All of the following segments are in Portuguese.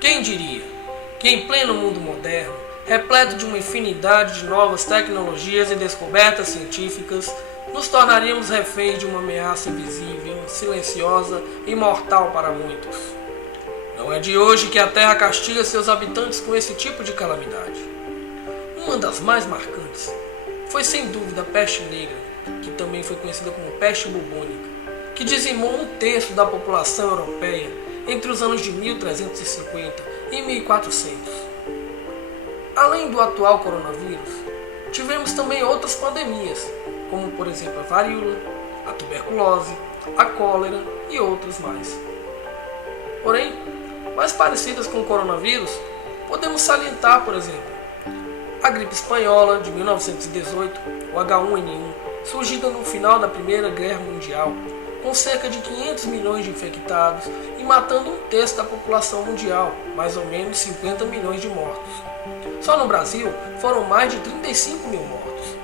Quem diria que em pleno mundo moderno, repleto de uma infinidade de novas tecnologias e descobertas científicas, nos tornaríamos reféns de uma ameaça invisível, silenciosa e mortal para muitos. Não é de hoje que a Terra castiga seus habitantes com esse tipo de calamidade. Uma das mais marcantes foi sem dúvida a peste negra, que também foi conhecida como peste bubônica, que dizimou 1/3 da população europeia entre os anos de 1350 e 1400. Além do atual coronavírus, tivemos também outras pandemias, como por exemplo a varíola, a tuberculose, a cólera e outras mais. Porém, mais parecidas com o coronavírus, podemos salientar, por exemplo, a gripe espanhola de 1918, o H1N1, surgida no final da Primeira Guerra Mundial, com cerca de 500 milhões de infectados e matando 1/3 da população mundial, mais ou menos 50 milhões de mortos. Só no Brasil foram mais de 35 mil mortos.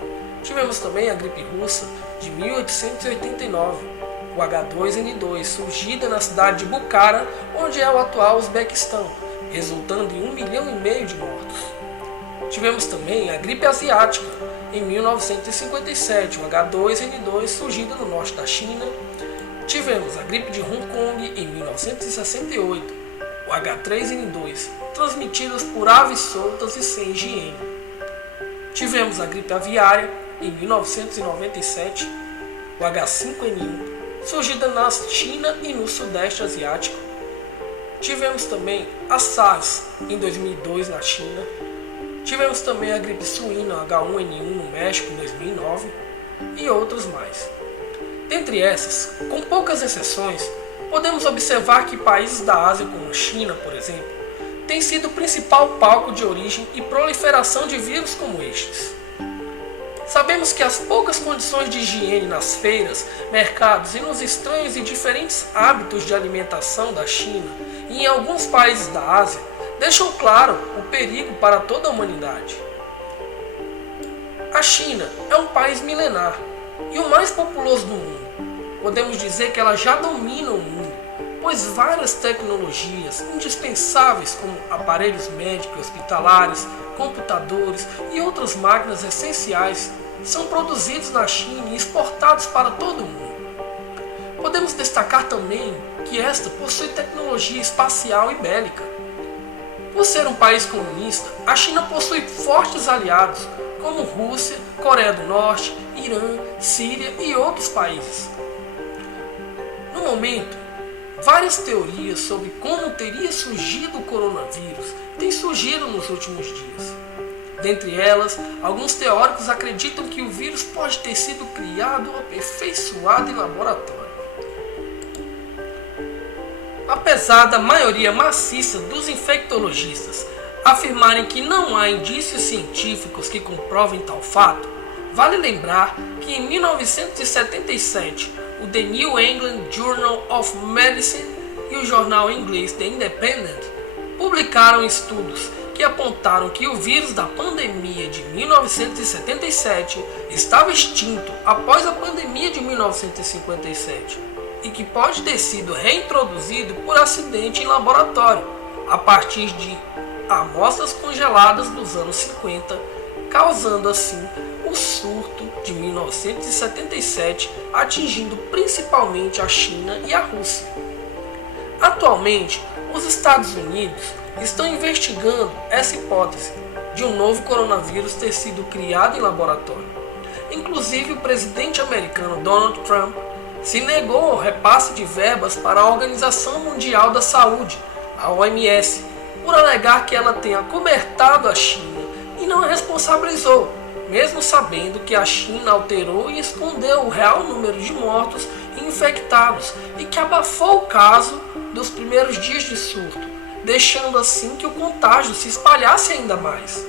Tivemos também a gripe russa de 1889, o H2N2, surgida na cidade de Bukhara, onde é o atual Uzbequistão, resultando em 1,5 milhão de mortos. Tivemos também a gripe asiática, em 1957, o H2N2, surgida no norte da China. Tivemos a gripe de Hong Kong, em 1968, o H3N2, transmitidas por aves soltas e sem higiene. Tivemos a gripe aviária, em 1997, o H5N1, surgida na China e no Sudeste Asiático. Tivemos também a SARS, em 2002, na China. Tivemos também a gripe suína H1N1 no México em 2009 e outras mais. Dentre essas, com poucas exceções, podemos observar que países da Ásia como a China, por exemplo, têm sido o principal palco de origem e proliferação de vírus como estes. Sabemos que as poucas condições de higiene nas feiras, mercados e nos estranhos e diferentes hábitos de alimentação da China e em alguns países da Ásia deixam claro o perigo para toda a humanidade. A China é um país milenar e o mais populoso do mundo. Podemos dizer que ela já domina o mundo, pois várias tecnologias indispensáveis como aparelhos médicos e hospitalares, computadores e outras máquinas essenciais são produzidos na China e exportados para todo o mundo. Podemos destacar também que esta possui tecnologia espacial e bélica. Por ser um país comunista, a China possui fortes aliados, como Rússia, Coreia do Norte, Irã, Síria e outros países. No momento, várias teorias sobre como teria surgido o coronavírus têm surgido nos últimos dias. Dentre elas, alguns teóricos acreditam que o vírus pode ter sido criado ou aperfeiçoado em laboratório. Apesar da maioria maciça dos infectologistas afirmarem que não há indícios científicos que comprovem tal fato, vale lembrar que em 1977 o The New England Journal of Medicine e o jornal inglês The Independent publicaram estudos que apontaram que o vírus da pandemia de 1977 estava extinto após a pandemia de 1957 e que pode ter sido reintroduzido por acidente em laboratório a partir de amostras congeladas dos anos 50, causando assim o surto de 1977, atingindo principalmente a China e a Rússia. Atualmente, os Estados Unidos estão investigando essa hipótese de um novo coronavírus ter sido criado em laboratório. Inclusive, o presidente americano Donald Trump se negou ao repasse de verbas para a Organização Mundial da Saúde, a OMS, por alegar que ela tenha acobertado a China e não a responsabilizou, mesmo sabendo que a China alterou e escondeu o real número de mortos e infectados e que abafou o caso dos primeiros dias de surto, deixando assim que o contágio se espalhasse ainda mais.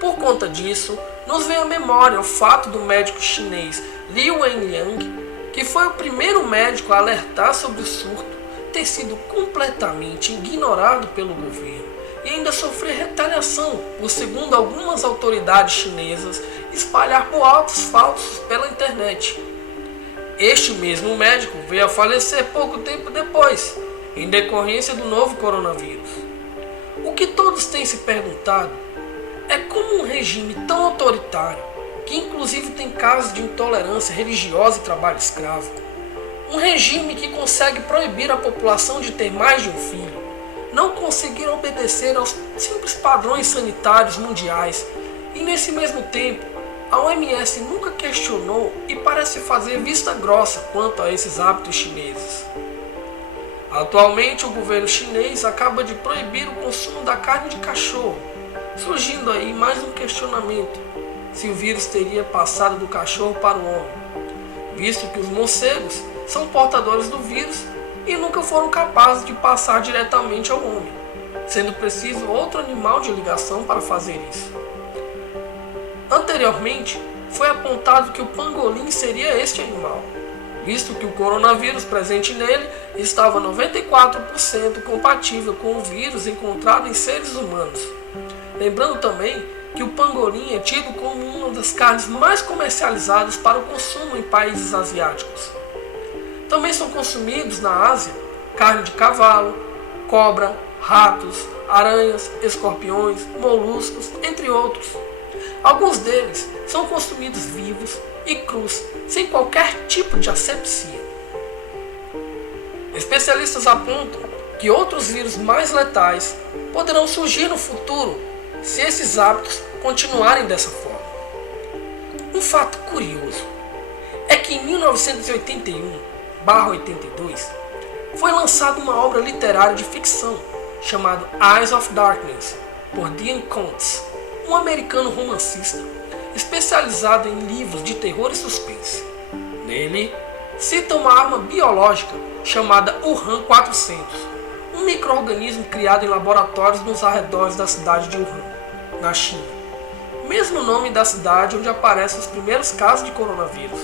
Por conta disso, nos vem à memória o fato do médico chinês Li Wenliang, que foi o primeiro médico a alertar sobre o surto, ter sido completamente ignorado pelo governo e ainda sofrer retaliação por, segundo algumas autoridades chinesas, espalhar boatos falsos pela internet. Este mesmo médico veio a falecer pouco tempo depois, em decorrência do novo coronavírus. O que todos têm se perguntado é como um regime tão autoritário, que inclusive tem casos de intolerância religiosa e trabalho escravo, um regime que consegue proibir a população de ter mais de um filho, não conseguir obedecer aos simples padrões sanitários mundiais e, nesse mesmo tempo, a OMS nunca questionou e parece fazer vista grossa quanto a esses hábitos chineses. Atualmente, o governo chinês acaba de proibir o consumo da carne de cachorro, surgindo aí mais um questionamento se o vírus teria passado do cachorro para o homem, visto que os morcegos são portadores do vírus e nunca foram capazes de passar diretamente ao homem, sendo preciso outro animal de ligação para fazer isso. Anteriormente, foi apontado que o pangolim seria este animal, visto que o coronavírus presente nele estava 94% compatível com o vírus encontrado em seres humanos. Lembrando também que o pangolim é tido como uma das carnes mais comercializadas para o consumo em países asiáticos. Também são consumidos na Ásia carne de cavalo, cobra, ratos, aranhas, escorpiões, moluscos, entre outros. Alguns deles são consumidos vivos e crus, sem qualquer tipo de asepsia. Especialistas apontam que outros vírus mais letais poderão surgir no futuro se esses hábitos continuarem dessa forma. Um fato curioso é que em 1981/82 foi lançada uma obra literária de ficção chamada Eyes of Darkness, por Dean Koontz, um americano romancista especializado em livros de terror e suspense. Nele, cita uma arma biológica chamada Uran-400, um micro-organismo criado em laboratórios nos arredores da cidade de Wuhan, na China, mesmo nome da cidade onde aparecem os primeiros casos de coronavírus.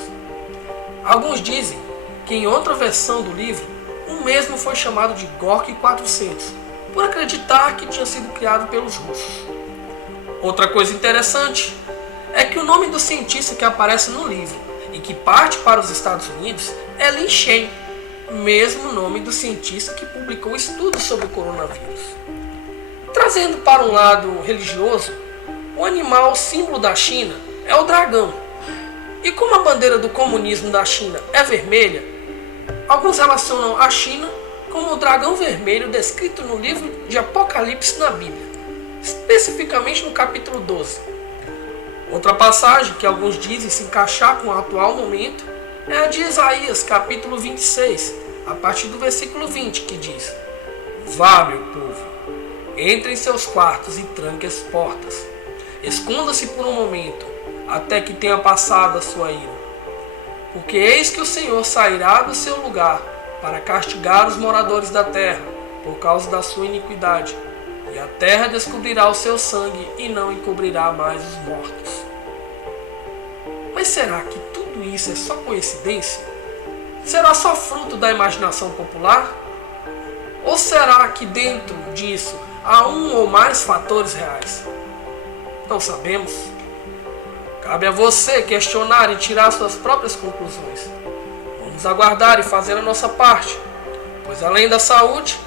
Alguns dizem que em outra versão do livro, o mesmo foi chamado de Gorky 400, por acreditar que tinha sido criado pelos russos. Outra coisa interessante é que o nome do cientista que aparece no livro e que parte para os Estados Unidos é Lin Shen, mesmo nome do cientista que publicou estudos sobre o coronavírus. Trazendo para um lado religioso, o animal símbolo da China é o dragão. E como a bandeira do comunismo da China é vermelha, alguns relacionam a China como o dragão vermelho descrito no livro de Apocalipse na Bíblia, especificamente no capítulo 12. Outra passagem que alguns dizem se encaixar com o atual momento é a de Isaías, capítulo 26, a partir do versículo 20, que diz: Vá, meu povo, entre em seus quartos e tranque as portas. Esconda-se por um momento, até que tenha passado a sua ira. Porque eis que o Senhor sairá do seu lugar para castigar os moradores da terra por causa da sua iniquidade. E a terra descobrirá o seu sangue e não encobrirá mais os mortos. Mas será que tudo isso é só coincidência? Será só fruto da imaginação popular? Ou será que dentro disso há um ou mais fatores reais? Não sabemos. Cabe a você questionar e tirar suas próprias conclusões. Vamos aguardar e fazer a nossa parte, pois além da saúde,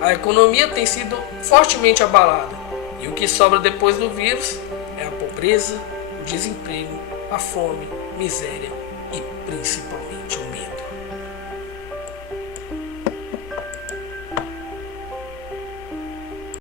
a economia tem sido fortemente abalada, e o que sobra depois do vírus é a pobreza, o desemprego, a fome, miséria e principalmente